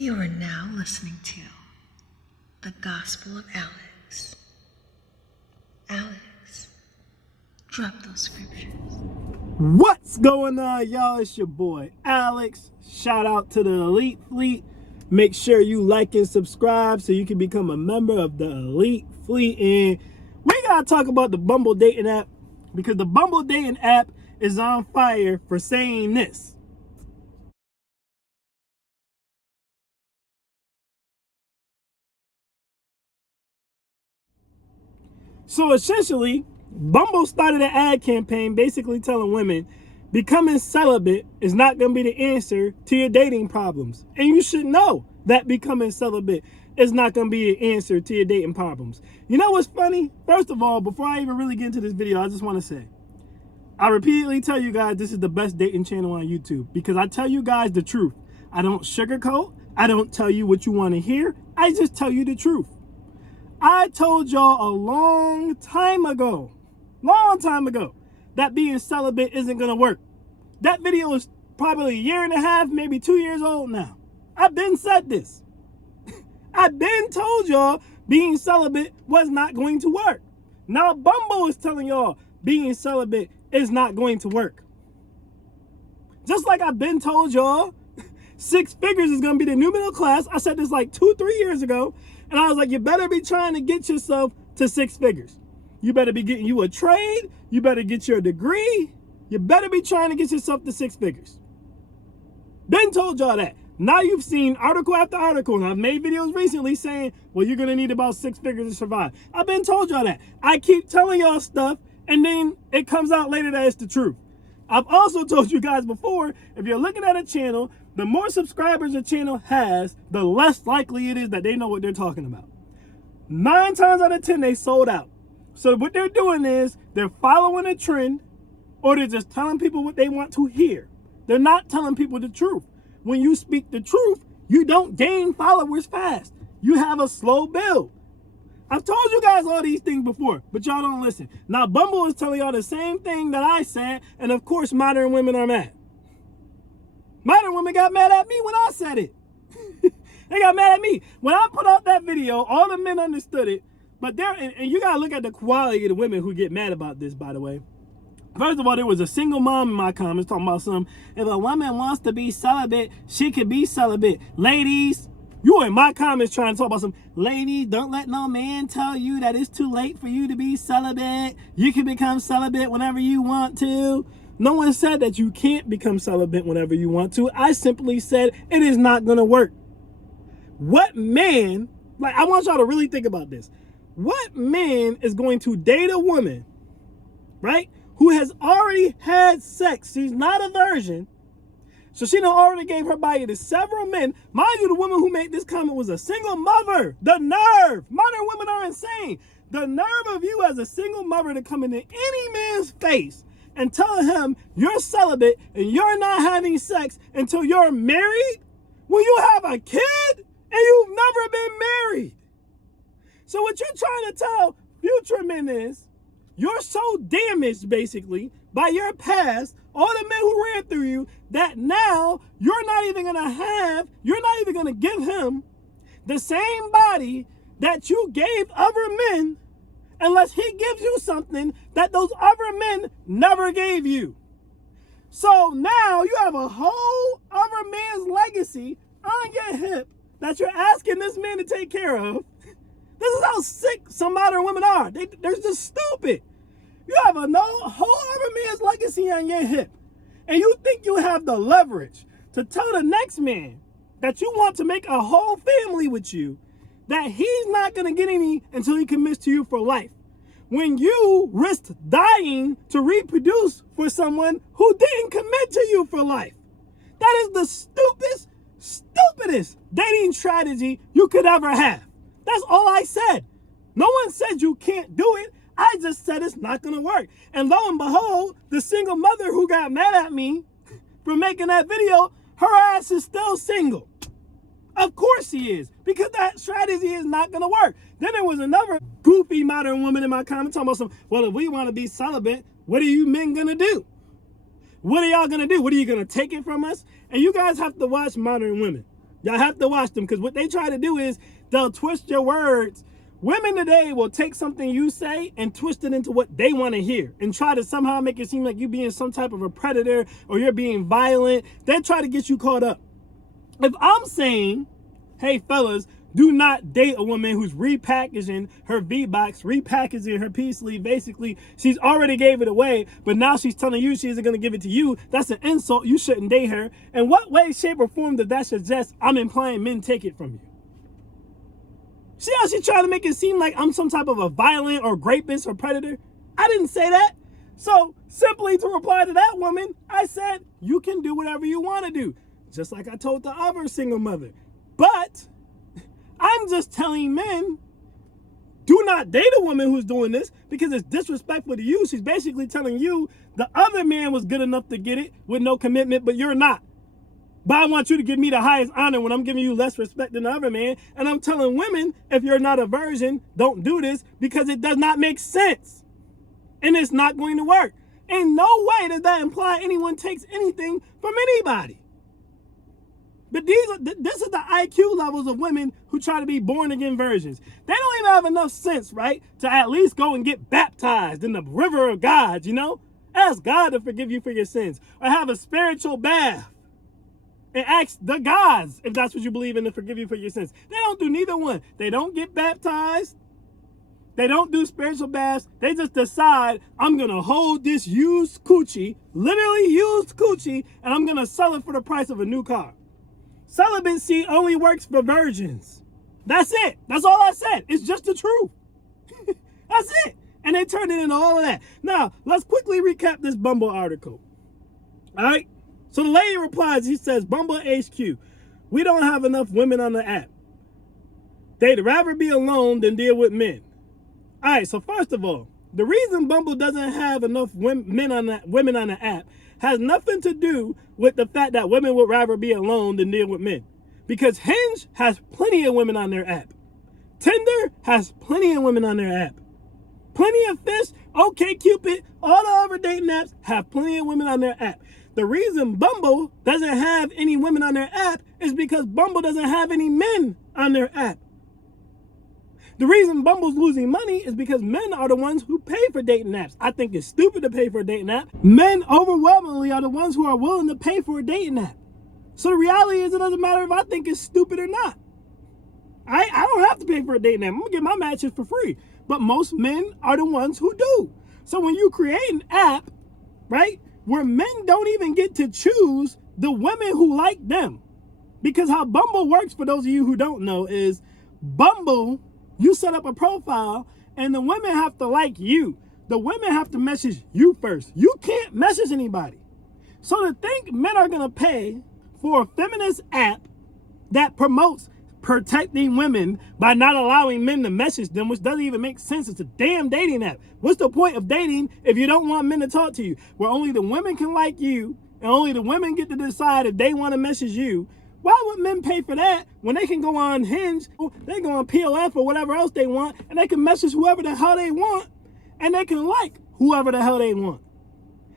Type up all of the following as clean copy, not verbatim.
You are now listening to the Gospel of Alex. Alex, drop those scriptures. What's going on, y'all? It's your boy Alex. Shout out to the Elite Fleet. Make sure you like and subscribe so you can become a member of the Elite Fleet. And we gotta talk about the Bumble dating app, because the Bumble dating app is on fire for saying this. So essentially, Bumble started an ad campaign basically telling women becoming celibate is not going to be the answer to your dating problems. And you should know that becoming celibate is not going to be the answer to your dating problems. You know what's funny? First of all, before I even really get into this video, I just want to say, I repeatedly tell you guys this is the best dating channel on YouTube because I tell you guys the truth. I don't sugarcoat. I don't tell you what you want to hear. I just tell you the truth. I told y'all a long time ago, that being celibate isn't going to work. That video is probably a year and a half, maybe 2 years old now. I've been said this. I've been told y'all being celibate was not going to work. Now Bumble is telling y'all being celibate is not going to work. Just like I've been told y'all 6 figures is going to be the new middle class. I said this like 2-3 years ago. And I was like, you better be trying to get yourself to 6 figures. You better be getting you a trade. You better get your degree. You better be trying to get yourself to 6 figures. Been told y'all that. Now you've seen article after article. And I've made videos recently saying, well, you're going to need about 6 figures to survive. I've been told y'all that. I keep telling y'all stuff. And then it comes out later that it's the truth. I've also told you guys before, if you're looking at a channel, the more subscribers a channel has, the less likely it is that they know what they're talking about. 9 times out of 10, they sold out. So what they're doing is they're following a trend, or they're just telling people what they want to hear. They're not telling people the truth. When you speak the truth, you don't gain followers fast. You have a slow build. I've told you guys all these things before, but y'all don't listen. Now Bumble is telling y'all the same thing that I said, and of course modern women are mad. Modern women got mad at me when I said it. They got mad at me. When I put out that video, all the men understood it, but and you gotta look at the quality of the women who get mad about this, by the way. First of all, there was a single mom in my comments talking about if a woman wants to be celibate, she can be celibate. Ladies, you were in my comments trying to talk about ladies, don't let no man tell you that it's too late for you to be celibate. You can become celibate whenever you want to. No one said that you can't become celibate whenever you want to. I simply said it is not going to work. What man, I want y'all to really think about this. What man is going to date a woman, right, who has already had sex? She's not a virgin. So she done already gave her body to several men. Mind you, the woman who made this comment was a single mother. The nerve. Modern women are insane. The nerve of you as a single mother to come into any man's face and tell him you're celibate and you're not having sex until you're married when you have a kid and you've never been married. So what you're trying to tell future men is you're so damaged basically by your past, all the men who ran through you, that now you're not even gonna give him the same body that you gave other men unless he gives you something that those other men never gave you. So now you have a whole other man's legacy on your hip that you're asking this man to take care of. This is how sick some modern women are. They're just stupid. You have a whole other man's legacy on your hip. And you think you have the leverage to tell the next man that you want to make a whole family with you, that he's not going to get any until he commits to you for life. When you risked dying to reproduce for someone who didn't commit to you for life. That is the stupidest dating strategy you could ever have. That's all I said. No one said you can't do it. I just said it's not going to work. And lo and behold, the single mother who got mad at me for making that video, her ass is still single. Of course she is, because that strategy is not going to work. Then there was another goofy modern woman in my comments talking about well, if we want to be celibate, what are you men going to do? What are y'all going to do? What are you going to take it from us? And you guys have to watch modern women. Y'all have to watch them, because what they try to do is they'll twist your words. Women today will take something you say and twist it into what they want to hear and try to somehow make it seem like you being some type of a predator or you're being violent. They try to get you caught up. If I'm saying, hey, fellas, do not date a woman who's repackaging her V-Box, repackaging her peace sleeve. Basically, she's already gave it away, but now she's telling you she isn't going to give it to you. That's an insult. You shouldn't date her. In what way, shape, or form does that suggest I'm implying men take it from you? See how she's trying to make it seem like I'm some type of a violent or rapist or predator? I didn't say that. So simply to reply to that woman, I said, you can do whatever you want to do. Just like I told the other single mother. But I'm just telling men, do not date a woman who's doing this because it's disrespectful to you. She's basically telling you the other man was good enough to get it with no commitment, but you're not. But I want you to give me the highest honor when I'm giving you less respect than the other man. And I'm telling women, if you're not a virgin, don't do this because it does not make sense. And it's not going to work. In no way does that imply anyone takes anything from anybody. But this is the IQ levels of women who try to be born again virgins. They don't even have enough sense, right, to at least go and get baptized in the river of God, you know? Ask God to forgive you for your sins. Or have a spiritual bath. And ask the gods, if that's what you believe in, to forgive you for your sins. They don't do neither one. They don't get baptized. They don't do spiritual baths. They just decide, I'm going to hold this used coochie, literally used coochie, and I'm going to sell it for the price of a new car. Celibacy only works for virgins. That's it. That's all I said. It's just the truth. That's it. And they turned it into all of that. Now, let's quickly recap this Bumble article. All right? So the lady replies, he says, Bumble HQ, we don't have enough women on the app. They'd rather be alone than deal with men. All right, so first of all, the reason Bumble doesn't have enough women on the app has nothing to do with the fact that women would rather be alone than deal with men. Because Hinge has plenty of women on their app. Tinder has plenty of women on their app. Plenty of Fish, OkCupid, all the other dating apps have plenty of women on their app. The reason Bumble doesn't have any women on their app is because Bumble doesn't have any men on their app. The reason Bumble's losing money is because men are the ones who pay for dating apps. I think it's stupid to pay for a dating app. Men overwhelmingly are the ones who are willing to pay for a dating app. So the reality is it doesn't matter if I think it's stupid or not. I don't have to pay for a dating app. I'm going to get my matches for free. But most men are the ones who do. So when you create an app, right, where men don't even get to choose the women who like them. Because how Bumble works, for those of you who don't know, is Bumble, you set up a profile and the women have to like you. The women have to message you first. You can't message anybody. So to think men are going to pay for a feminist app that promotes protecting women by not allowing men to message them, which doesn't even make sense. It's a damn dating app. What's the point of dating if you don't want men to talk to you? Where only the women can like you and only the women get to decide if they want to message you. Why would men pay for that when they can go on Hinge, they can go on POF or whatever else they want, and they can message whoever the hell they want, and they can like whoever the hell they want?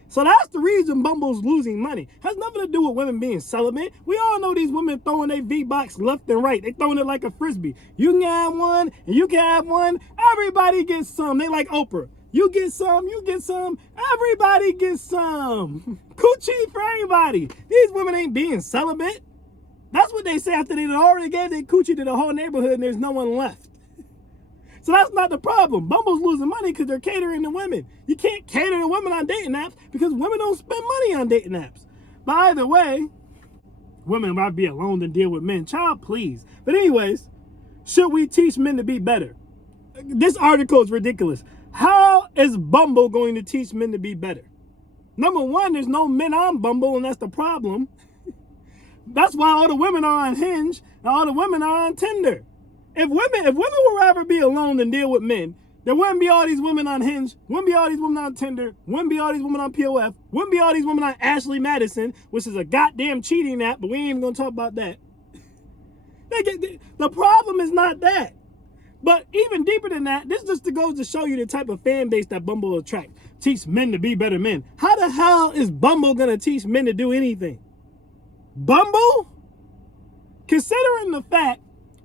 So that's the reason Bumble's losing money. Has nothing to do with women being celibate. We all know these women throwing their V-Box left and right. They throwing it like a Frisbee. You can have one, and you can have one. Everybody gets some. They like Oprah. You get some, you get some. Everybody gets some. Coochie for everybody. These women ain't being celibate. That's what they say after they already gave their coochie to the whole neighborhood and there's no one left. So that's not the problem. Bumble's losing money because they're catering to women. You can't cater to women on dating apps because women don't spend money on dating apps. But either way, women rather be alone than deal with men. Child, please. But anyways, should we teach men to be better? This article is ridiculous. How is Bumble going to teach men to be better? Number one, there's no men on Bumble, and that's the problem. That's why all the women are on Hinge and all the women are on Tinder. If women would rather be alone than deal with men, there wouldn't be all these women on Hinge, wouldn't be all these women on Tinder, wouldn't be all these women on POF, wouldn't be all these women on Ashley Madison, which is a goddamn cheating app, but we ain't even gonna talk about that. The problem is not that. But even deeper than that, this just goes to show you the type of fan base that Bumble will attract. Teach men to be better men. How the hell is Bumble gonna teach men to do anything? Bumble? Considering the fact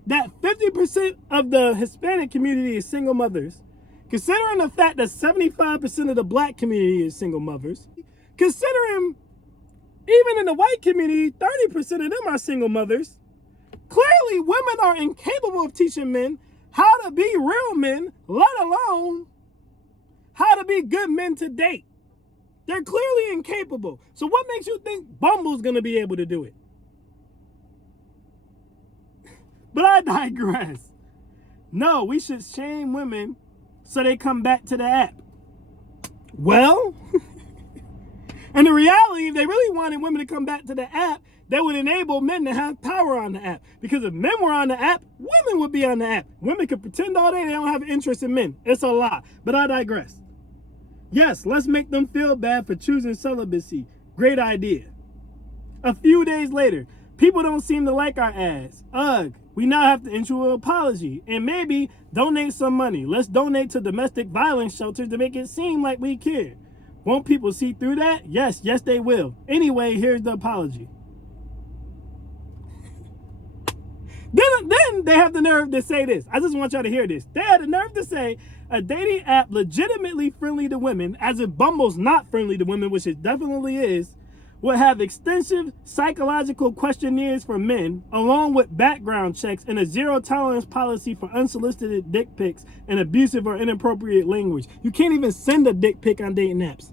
that 50% of the Hispanic community is single mothers, considering the fact that 75% of the black community is single mothers, considering even in the white community, 30% of them are single mothers, clearly women are incapable of teaching men how to be real men, let alone how to be good men to date. They're clearly incapable. So what makes you think Bumble's going to be able to do it? But I digress. No, we should shame women so they come back to the app. Well, and the reality, if they really wanted women to come back to the app, they would enable men to have power on the app. Because if men were on the app, women would be on the app. Women could pretend all day they don't have interest in men. It's a lie. But I digress. Yes, let's make them feel bad for choosing celibacy. Great idea. A few days later, people don't seem to like our ads. Ugh, we now have to issue an apology and maybe donate some money. Let's donate to domestic violence shelters to make it seem like we care. Won't people see through that? Yes, they will. Anyway, here's the apology. Then they have the nerve to say this. I just want y'all to hear this. They had the nerve to say a dating app legitimately friendly to women, as if Bumble's not friendly to women, which it definitely is, would have extensive psychological questionnaires for men, along with background checks and a zero-tolerance policy for unsolicited dick pics and abusive or inappropriate language. You can't even send a dick pic on dating apps.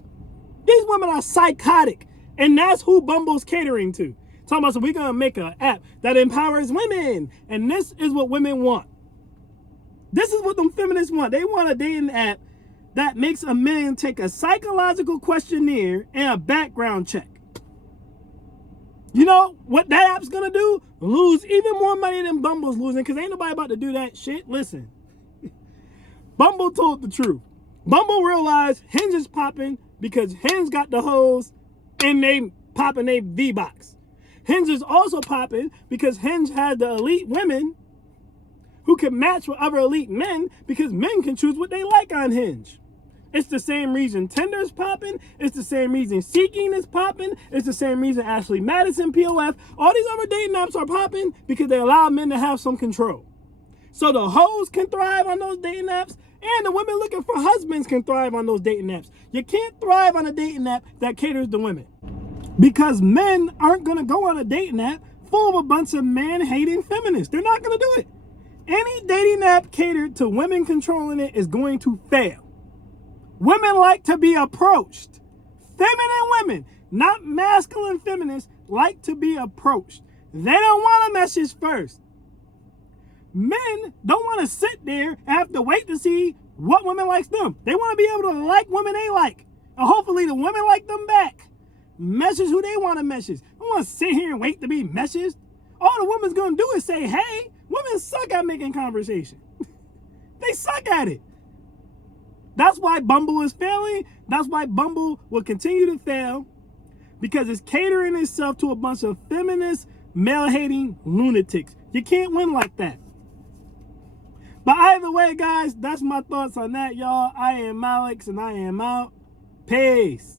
These women are psychotic, and that's who Bumble's catering to. Talking about, so we're going to make an app that empowers women, and this is what women want. This is what them feminists want. They want a dating app that makes a man take a psychological questionnaire and a background check. You know what that app's gonna do? Lose even more money than Bumble's losing, because ain't nobody about to do that shit. Listen, Bumble told the truth. Bumble realized Hinge is popping because Hinge got the hoes and they popping their V-Box. Hinge is also popping because Hinge had the elite women who can match with other elite men, because men can choose what they like on Hinge. It's the same reason Tinder is popping. It's the same reason Seeking is popping. It's the same reason Ashley Madison, POF, all these other dating apps are popping, because they allow men to have some control. So the hoes can thrive on those dating apps, and the women looking for husbands can thrive on those dating apps. You can't thrive on a dating app that caters to women, because men aren't going to go on a dating app full of a bunch of man-hating feminists. They're not going to do it. Any dating app catered to women controlling it is going to fail. Women like to be approached. Feminine women, not masculine feminists, like to be approached. They don't want a message first. Men don't want to sit there and have to wait to see what women likes them. They want to be able to like women they like. And hopefully the women like them back. Message who they want to message. They don't want to sit here and wait to be messaged. All the woman's going to do is say, hey. Women suck at making conversation. They suck at it. That's why Bumble is failing. That's why Bumble will continue to fail, because it's catering itself to a bunch of feminist, male-hating lunatics. You can't win like that. But either way, guys, that's my thoughts on that, y'all. I am Alex, and I am out. Peace.